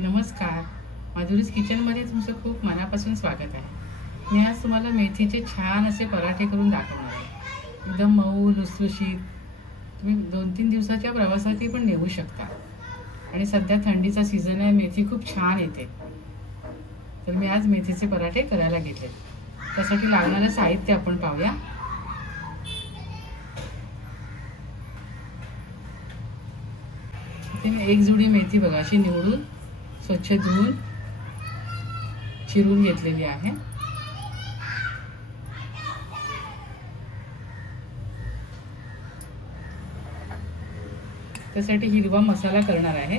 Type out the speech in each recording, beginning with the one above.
नमस्कार, माधुरीज किचनमध्ये तुमचं खूप मनापासून स्वागत आहे। मी आज तुम्हाला मेथीचे छान असे पराठे करून दाखवणार आहे। एकदम मऊ लुसलुशीत, तुम्ही 2-3 दिवसाच्या प्रवासासाठी पण नेऊ शकता। आणि सध्या थंडीचा सीझन आहे, मेथी खूप छान येते। तर मी आज मेथीचे पराठे करायला घेतले। त्यासाठी लागणारं साहित्य आपण पाहूया। इथे मी एक जुडी मेथी बघा अशी निवडून स्वच्छ धुवून चिरून घेतलेली आहे। त्यासाठी हिरवा मसाला करणार आहे।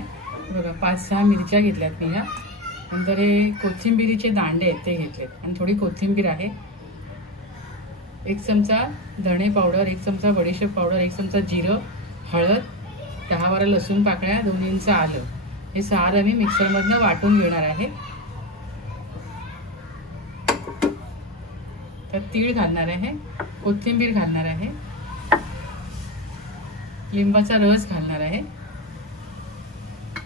बघा 5-6 मिरच्या घेतल्यात मी। नंतर हे कोथिंबीरीचे दांडे आहेत ते घेतलेत आणि थोडी कोथिंबीर आहे। 1 चमचा धणे पावडर, 1 चमचा बडीशेप पावडर, 1 चमचा जिरं, हळद, 10-12 लसूण पाकळ्या, 2 इंच आलं। हे सारं मी मिक्सरमधनं वाटून घेणार आहे। त्यात तीळ घालणार आहे, कोथिंबीर घालणार आहे, लिंबाचा रस घालणार आहे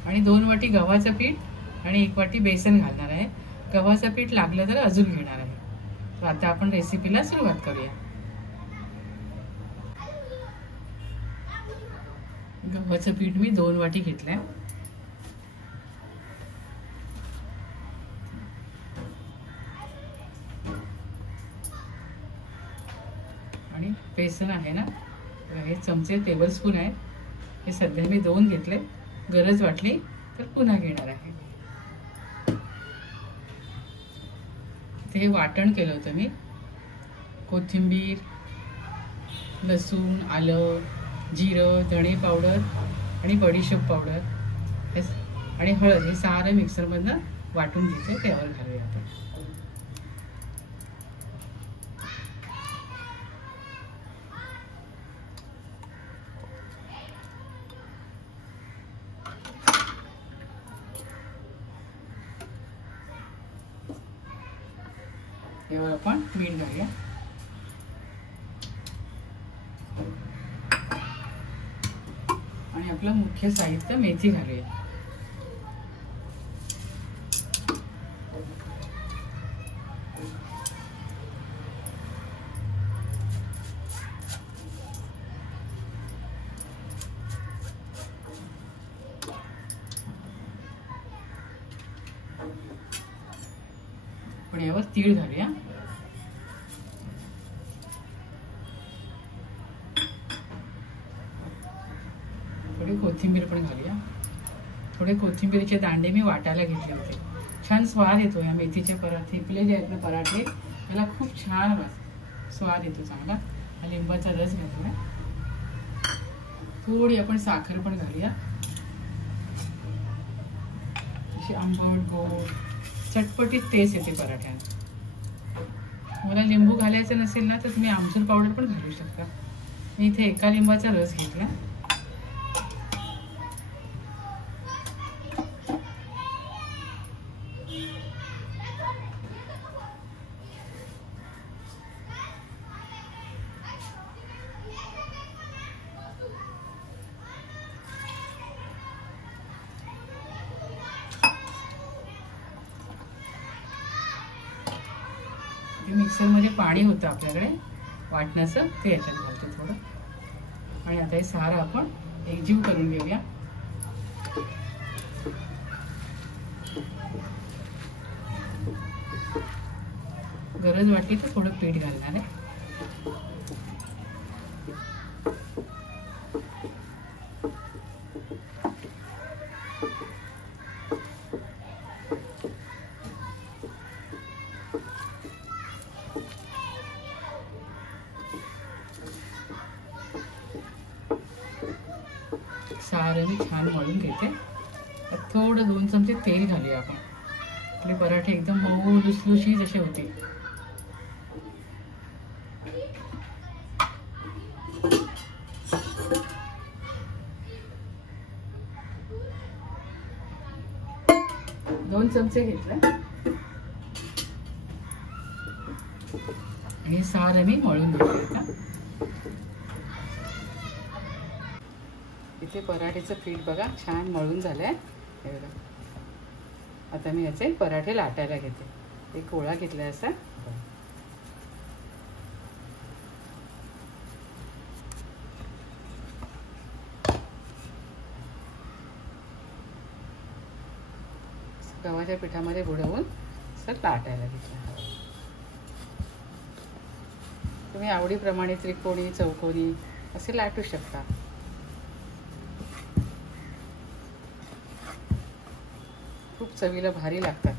आणि 2 वाटी गव्हाचं पीठ आणि 1 वाटी बेसन घालणार आहे। गव्हाचं पीठ लागलं तर अजून घेणार आहे। तर आता आपण रेसिपीला सुरुवात करूया। गव्हाचं पीठ मी 2 वाटी घेतलंय आणि बेसन आहे ना, हे चमचे टेबलस्पून आहे। हे सध्या मी 2 घेतले, गरज वाटली तर पुन्हा घेणार आहे। हे वाटण केलं होतं मी, कोथिंबीर, लसूण, आलं, जिरं, धणे पावडर आणि बडीशेप पावडर आणि हळद हे सारे मिक्सरमधनं वाटून घेतले। त्यावर घालूया आपण। यावर आपण मीठ घालूया आणि आपलं मुख्य साहित्य मेथी घालूया। आपण यावर तीळ घालूया, थोडी कोथिंबीर पण घालूया। थोडे कोथिंबीरचे दांडे मी वाटायला घेतले होते। छान स्वाद येतो या मेथीचे पराठे, आपले जे आहेत ना पराठे, त्याला खूप छान स्वाद येतो चांगला। लिंबाचा रस घालूया, थोडी आपण साखर पण घालूया, अशी आंबट गोड चटपटीत टेस्ट येते पराठ्यात। मला लिंबू घालायचं नसेल ना तर तुम्ही आमचूर पावडर पण घालू शकता। मी इथे 1 लिंबाचा रस घेतला। मिक्सर मध्ये पाणी होतं आपल्याकडे वाटण्याचं, ते याच्यात घालतो थोडं आणि आता हे सारं आपण एकजीव करून घेऊया। गरज वाटली तर थोडं पीठ घालणार आहे। सारं मी छान मळून घेते। थोडं 2 चमचे तेल घालूया आपण, आपले पराठे एकदम मऊ लुसलुशीत असे होतील। दोन चमचे घेतले आणि सारं मी मळून घेते। इथे पराठीचं पीठ बघा छान मळून झालंय। हे बघा आता मी याचे पराठे लाटायला घेते. एक गोळा घेतला असा. गव्हाच्या पिठामध्ये बुडवून असं लाटायला घेतलं. तुम्ही आवडीप्रमाणे त्रिकोणी चौकोनी असे लाटू शकता. खूप चवीला भारी लागतात.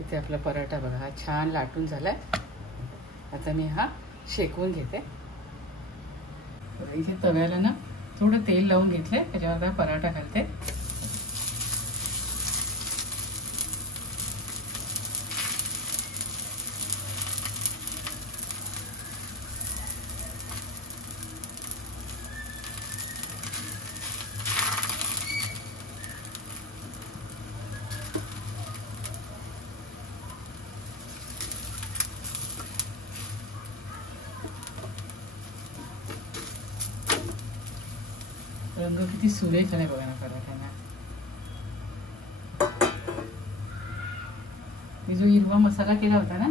इथे आपला पराठा बघा हा छान लाटून झालाय. आता मी हा शेकवून घेते. इथे तव्याला ना थोडं तेल लावून घेतलंय. त्याच्यावर पराठा घालते. रंग किती सुरेख आलाय बघा ना पराठ्यांना. मी जो हिरवा मसाला केला होता ना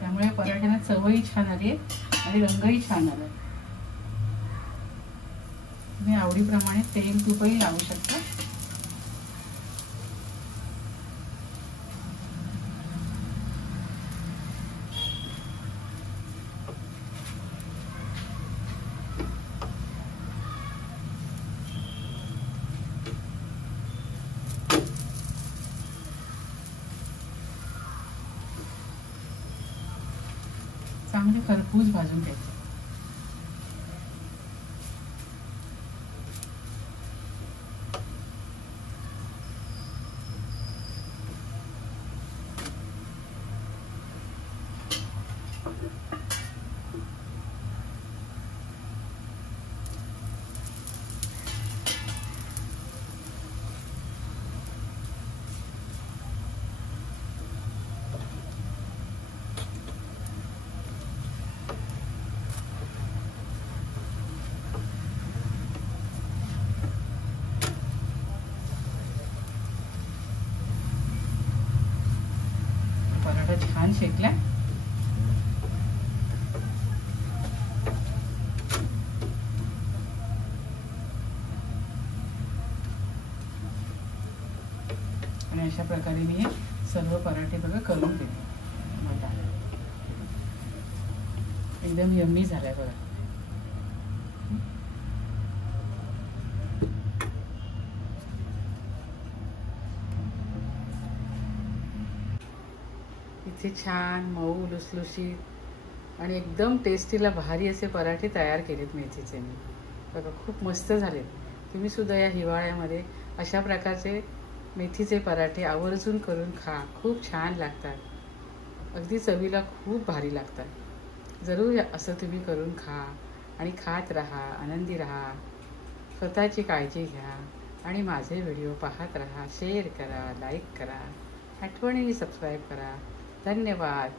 त्यामुळे पराठ्यांना चवही छान आली आणि रंगही छान आला. तुम्ही आवडीप्रमाणे तेल तूपही लावू शकता. चांगले खरपूस भाजून घ्यायचे. पराठा छान शेकला. आणि अशा प्रकारे मी हे सर्व पराठे बघा करून देते. एकदम यम्मी झालाय बघा. इथे छान मऊ लुसलुशीत आणि एकदम टेस्टीला भारी असे पराठे तयार केलेत मेथीचे मी. बघा खूप मस्त झालेत. तुम्ही सुद्धा या हिवाळ्यामध्ये अशा प्रकारचे मेथीचे पराठे आवर्जून करून खा. खूप छान लागतात. अगदी चवीला खूप भारी लागतात. जरूर असं तुम्ही करून खा आणि खात राहा, आनंदी राहा. स्वतःची काळजी घ्या आणि माझे व्हिडिओ पाहत राहा. शेअर करा, लाईक करा, आठवणीने सबस्क्राईब करा. धन्यवाद.